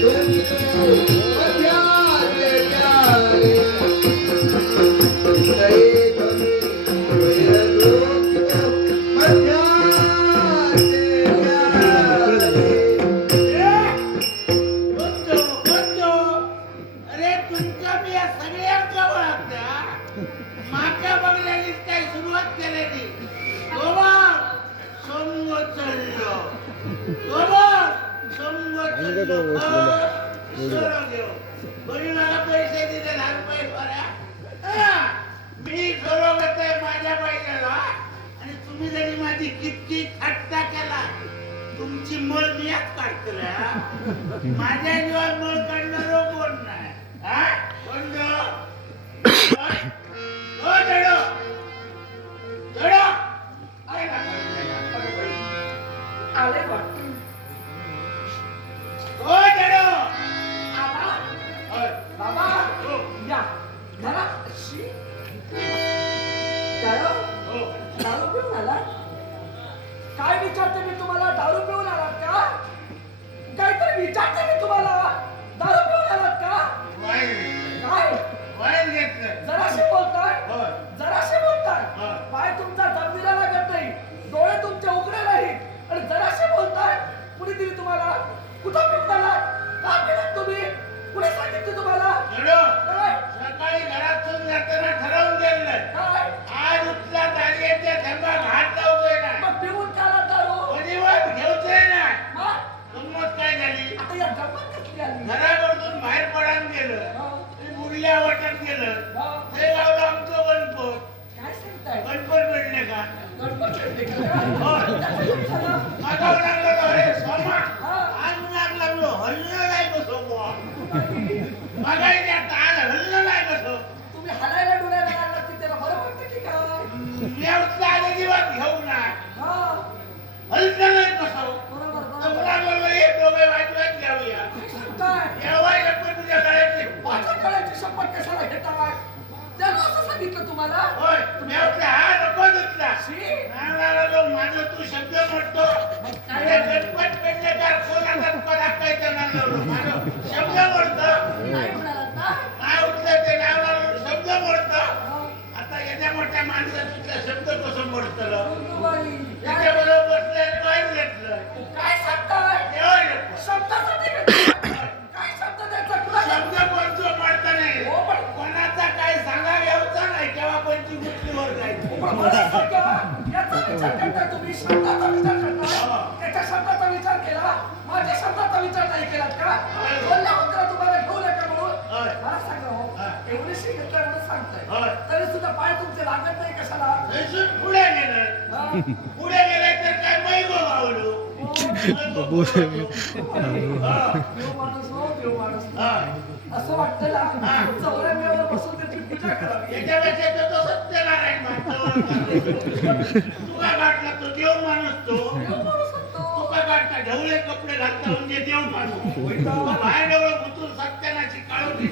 Deus. हा, मी ठरवलंय माझ्या पैशाला आणि तुम्ही जरी माझी किती थट्टा केला तुमची मळ मी आज माझ्या जीवात मळ काढणार कोण नाही हा? कोण आले झाली आता या गप्पात कसली आली घराकडून बाहेर पडान गेलं हा? ते मुरल्या वाटत गेलं हा? ते लावलं आमचं गणपत काय सांगताय गणपत भेटले का गणपत खेळते का? हो. चला. मागावं लागलं अरे सोमा हा. लागलो हल्लं नाही बसो बुवा बघायचे आता तुम्हाला? होय मी उठला हा नको दुसरा शी. नानाला जो माझं तू शब्द म्हणतो. अरे गणपत पेडणेकर कोणाचा. माझं शब्द हा. एवढीशी घेतलं एवढं सांगताय. होय. तरी सुद्धा पाय तुमचे लागत नाही कशाला? पुढे गेलं हा? पुढे गेलं तर काय मावलो देव माणूस हो माणूस. असं वाटतं ना त्याची पूजा करावी याच्यापेक्षा तो तो सत्यनारायण तुका गाठला तो देव माणूस तो. तुका गाठला ढवळे कपडे घालता म्हणजे देव माणूस? बाहेर डवळं गुतून सत्यानाची काळोखी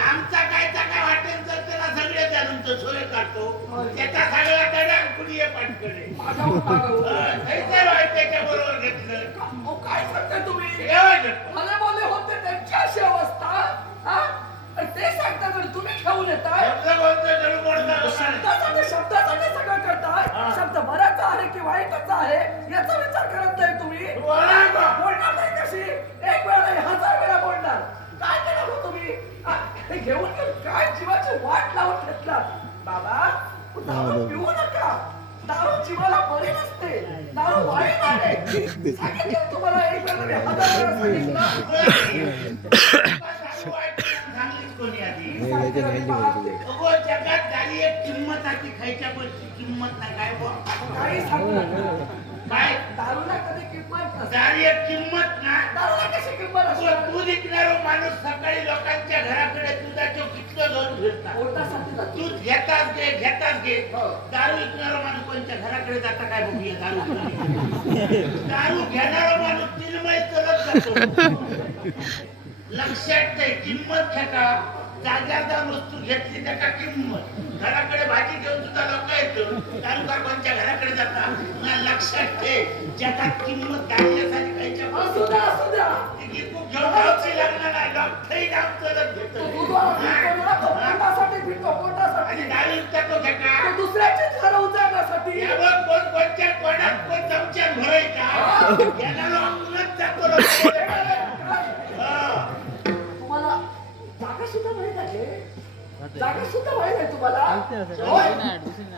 आमचा काय काय वाटेल तर त्याला सगळे जाणून तो सोय काढतो त्याचा सगळा दडा कुणी पाठकडे माझ्यावर मागावं. त्याच्या बरोबर घेतलं. अहो, काय सांगताय तुम्ही? एवढं भले बोले होते त्यांची अशी अवस्था. हा? ते सांगता तर तुम्ही घेऊन येताय. शब्दासाठी शब्दासाठी सगळं करताय. हा. शब्द बऱ्याचा आहे की वाईटाचा आहे याचा विचार करत नाही तुम्ही बोला बा. बोलणार नाही कशी एक वेळा नाही हजार वेळा बोलणार काय केलं हो तुम्ही हा, हे घेऊन काय जीवाची वाट लावून घेतला बाबा दारू पिऊ नका. दारू जीवाला बरी नसते. दारू वाईट आहे. सांगितलं तुम्हाला एक हजार वेळा सांगितलं. ते. अगो जगात झाली एक किंमत आहे ती खायच्या गोष्टी किंमत नाही. काय काही सांगू नका. काय? दारूला कधी किंमत नसते. दारी एक किंमत ना. दारूला कशी किंमत तो असते दूध विकणारो माणूस सकाळी लोकांच्या घराकडे दुधाचं कितलं घेऊन जातो. दूध घेताच घे घेताच घे. हो. दारू विकणारा माणूस घराकडे जाता काय बघूया दारू दारू घेणारा माणूस तीन मैल चलत जातो. लक्षात ठेव किंमत ठेका जाग्याचा वस्तू घेतली त्याका किंमत. घराकडे भाजी घेऊन सुद्धा लोक येतो. दारू का कोणत्या घराकडे जाता ना लक्षात ठेव. जगात किंमत गाडण्यासाठी खायच्या असू द्या असू द्या ती गिरकूक घेऊन जाऊची लागणार नाही डॉक्टरही जाऊन चलत तो घेतो फिरतो पोटासाठी आणि दुसऱ्याचीच घरं उचलण्यासाठी. यावर कोण कोणत्या कोणात कोण चमच्यात भराय का? याला जातो जागा सुद्धा माहीत आहे तुम्हाला होय.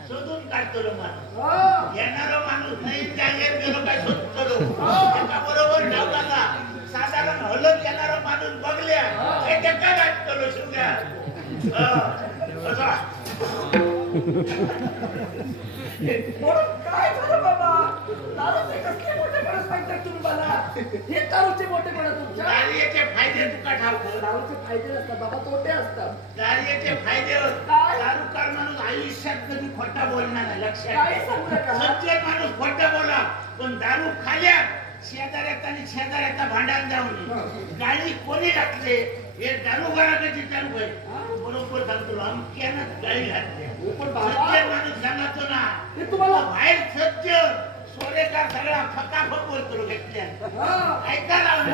शोधून काढतो माणूस हा. येणारा माणूस नाही जागेत गेलो काय शोधतो लो. एका बरोबर ढवकाला साधारण हलत येणारा माणूस बघल्या हे टक्का गाठतो लो शिवग्या हा. बसा. म्हणून काय झालं बाबा दारूचे कसले मोठेपणा सांगतात तुम्ही मला हे दारूचे मोठेपणा तुमच्या दारियाचे फायदे तुका ठावतो दारूचे फायदे नसतात बाबा तोटे असतात. दारियाचे फायदे काय? दारुकार माणूस आयुष्यात कधी खोटा बोलणार नाही लक्षात माणूस खोटं बोला पण दारू खाल्या शेजाऱ्याचा आणि शेजाऱ्याचा भांडण जाऊ नये गाडी कोणी घातले? हे दारू घराकडे चालू आहे बरोबर सांगतो अमक्यानं गाडी घातल्या हो, सज्जन माणूस सांगतो ना तुम्हाला बाहेर सज्जन सोरेकार सगळा फकाफक बोलतो घेतल्या. ऐका लावलं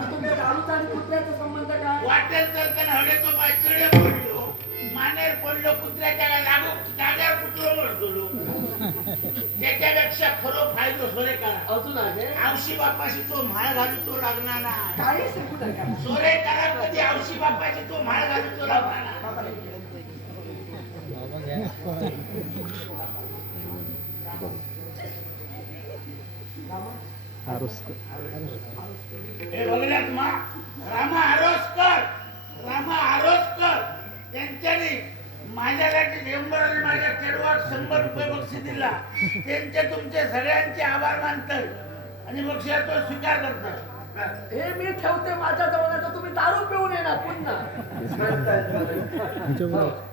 कुत्र्याचा संबंध काय वाटेल तर त्यानं हवेचं पाय चढे पडलो. मानेर पडलो कुत्र्याच्या लागू जाग्यावर कुत्र मरतो त्याच्यापेक्षा खरो फायदो सोरे करा. अजून आहे? आवशी बापाशी तो म्हाळ घालू तो लागणार सांगू नका सोरे करा कधी आवशी बापाची तो म्हाळ घालू तो लागणार नाही. बाबा, हे घे. हे बघल्यात मा रामा आरोसकर रामा आरोसकर त्यांच्यानी माझ्यासाठी शंभर आणि माझ्या खेडवात शंभर रुपये बक्षीस दिला त्यांचे तुमचे सगळ्यांचे आभार मानतात आणि बक्षीस तो स्वीकार करतात हे मी ठेवते माझ्या जवळ आता तुम्ही दारू पिऊन येणार पुन्हा.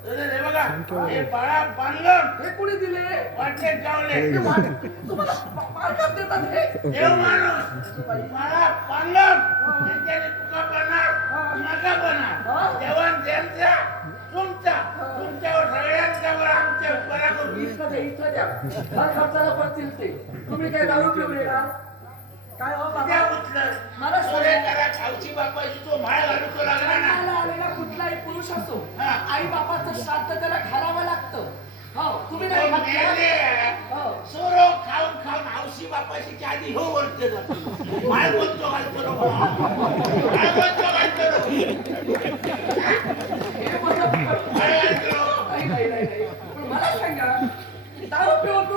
तर हे बघा हे बाळा पांगम हे कुणी दिले? वाटले मा- तुम्हाला मा- मार्गात देतात हे? देव माणूस बाळा पांगम त्यांच्याने तुका बनणार तेव्हा त्यांचा तुमचा. तुमच्यावर सगळ्यांच्यावर आमच्या करू इथं द्या, इथं द्या. हर खर्चाला पडतील ते. तुम्ही काय दारू पिऊन येणार? काय हो बाबा? मला तो तो आलेला कुठलाही पुरुष असो. आई बापाचं श्राद्ध त्याला घालावं लागतं. हो तुम्ही नाही तो घातलं? हो. हो हे मला माळ घालतो रो. नाही नाही नाही नाही. पण मला सांगा दारू पिऊन पिऊन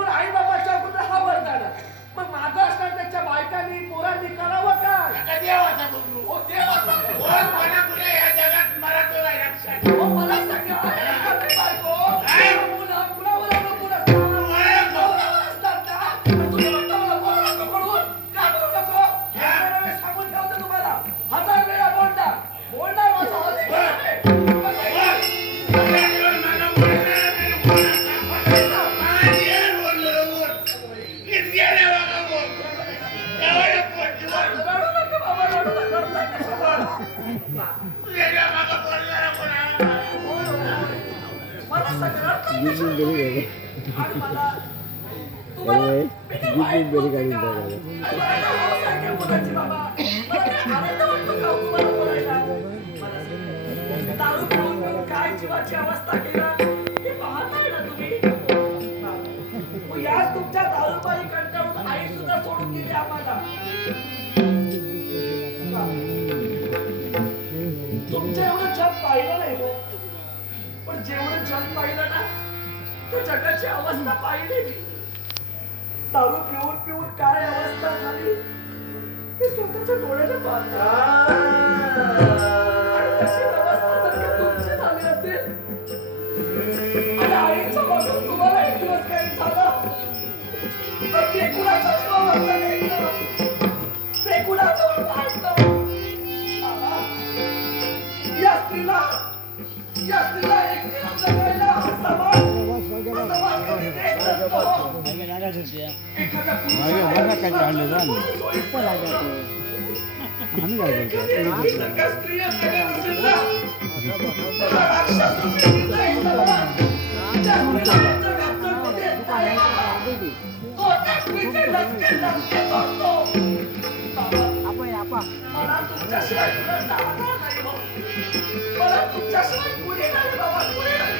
काय जीवाची अवस्था केला ना तुम्ही याच तुमच्या दारूबाई कंटाळून आई सुद्धा सोडून गेली आम्हाला जगाची अवस्था पाहिली मी दारू पिऊन पिऊन काय अवस्था झाली? मी स्वतःच्या डोळ्याने पाहतो. तशी आईच्या बाजून तुम्हाला एक दिवस काही ते कुणाच्या ते कुणाजवळ या स्त्रीला या स्त्रीला एकटीला जगायला तुमच्याशिवाय कुणाचा नाही मला तुमच्याशिवाय कुणी नाही बाबा, कुणी नाही.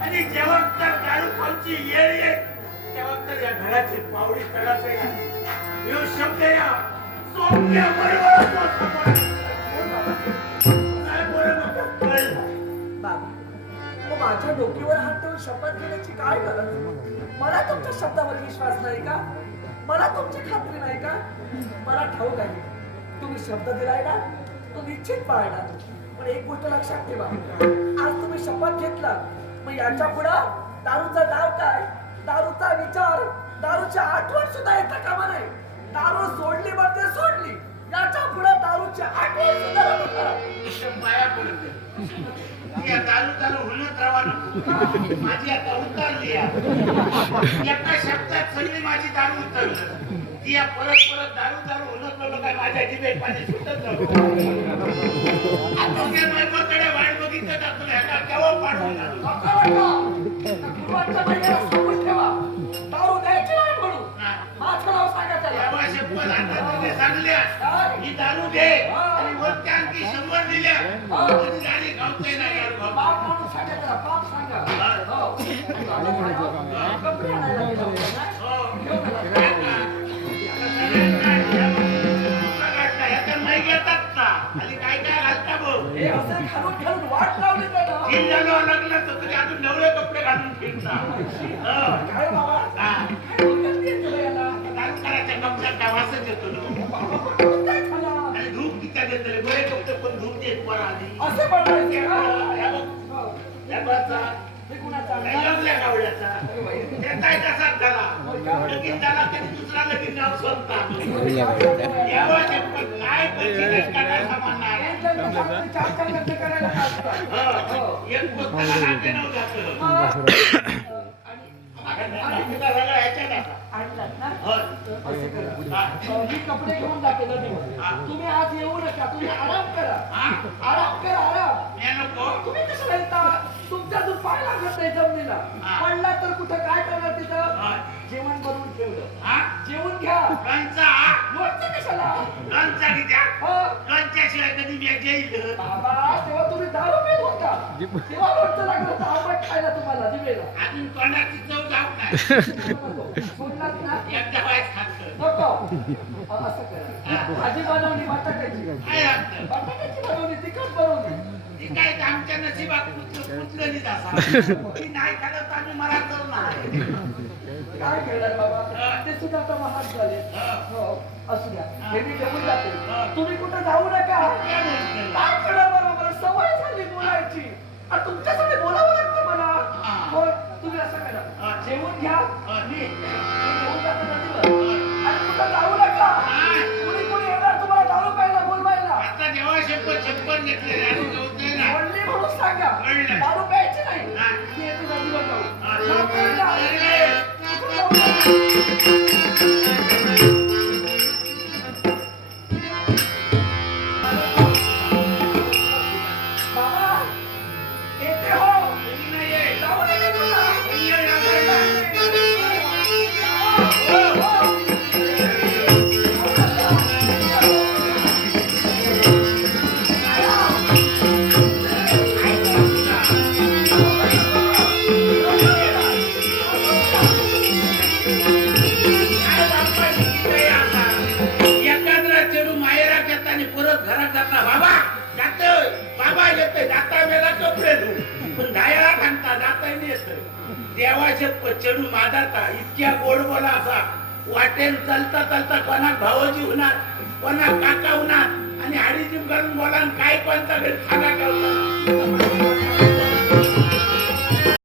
आणि जेव्हा तर दारू खाऊची येळ येईल तेव्हा तर या घराची पावडी कडाचे यो शब्द या. सोप्या बरोबर माझ्या डोकीवर हात ठेवून शपथ घेण्याची काय गरज? मला तुमच्या शब्दावर विश्वास नाही का? मला तुमची खात्री नाही का? मला ठाऊक आहे. तुम्ही शब्द दिलाय ना तो निश्चित पाळणार. पण एक गोष्ट लक्षात ठेवा. आज तुम्ही शपथ घेतला मग याच्या पुढं दारूचा नाव काय? दारूचा विचार दारूची आठवण सुद्धा येता कामा नाही दारू सोडली म्हणजे सोडली. याच्यापुढे दारूची आठवण सुद्धा दारू हुलत राहा नको. माझी आता उतरली आहे. एका शब्दात सगळी माझी दारू उतरली ती या परत परत दारू दारू हुलत राहिलो काय माझ्या जिभेत पाणी सुटत नव्हतं आता वाट बघितलं तुला ह्याला केव्हा पाडून ठेवा. शपथ आता सांगल्या ही दारू घे आणि वरती आणखी शंभर दिल्या तरी गाडी ना. बाप. बाप सांगा. हो. कपडे आणायला. घेऊन आला. काय काय घालता भाऊ हे असं घालून घालून वाट लावली त्याला. तीन जणांवर लागलं तर तुम्ही अजून नवरे कपडे घालून फिरता हो. काय बाबा? हा. काय असं हो. या बाचा, हे कुणाचा? या जमल्या गावड्याचा. ते काय तसाच झाला लगीन झाला तरी दुसरा लगीन नाव ते पण काय चार चार लग्न करायला लागतात. हो. एक पुस्तकाला नाते जातं. आणि- आणि? हो. अ, मी कपडे घेऊन जाते. तुम्ही आज येऊ नका तुम्ही आराम करा हा? आराम करा आराम. तुम्ही कसं राहता तुमच्या दूध पाय लागत नाही जमिनीला. पडला तर कुठं काय करणार तिथं. जेवण बनवून ठेवलं हा? जेवून घ्या लोणचा? लोणचं कशाला लोणचा किती? हो लोणच्याशिवाय कधी मी जेईल बाबा तेव्हा तुम्ही दारू पित होता तेव्हा लोणचं लागलं होतं आंबट खायला तुम्हाला जिभेला अजून तोंडाची चव जाऊ नाही सोडलात ना एकदा वाईट खात नको अ, असं करा. भाजी बनवली बटाट्याची. काय असतं? बटाट्याची बनवली तिखट बनवली. ती काय ते आमच्या नशिबात कुठलं कुठलं नाही तसा ती नाही खाल्लं तर आम्ही मला करू नाही काय खेळणार हा. बाबा ते सुद्धा आता महाग झाले. हा. असू द्या. हा. मी घेऊन जाते. तुम्ही कुठं जाऊ नका. काय करणार मला सवय झाली बोलायची. आणि तुमच्यासाठी बोलावं लागतं मला. तुम्ही असं करा. जेवून घ्या. कुठं जाऊ नका. कुणी कुणी येणार तुम्हाला दारू प्यायला बोलवायला आता देवा शपथ शपथ घेतली आणि म्हणून सांगा. दारू प्यायची नाही. धायला घालता जाता येतोय देवाचे चेडू मादाता इतक्या गोड बोला असा. वाटेल चालता चालता कोणाक भावजी होणार कोणाक काका होणार आणि हाडीजीम करून बोला काय कोणता घरी खाना करता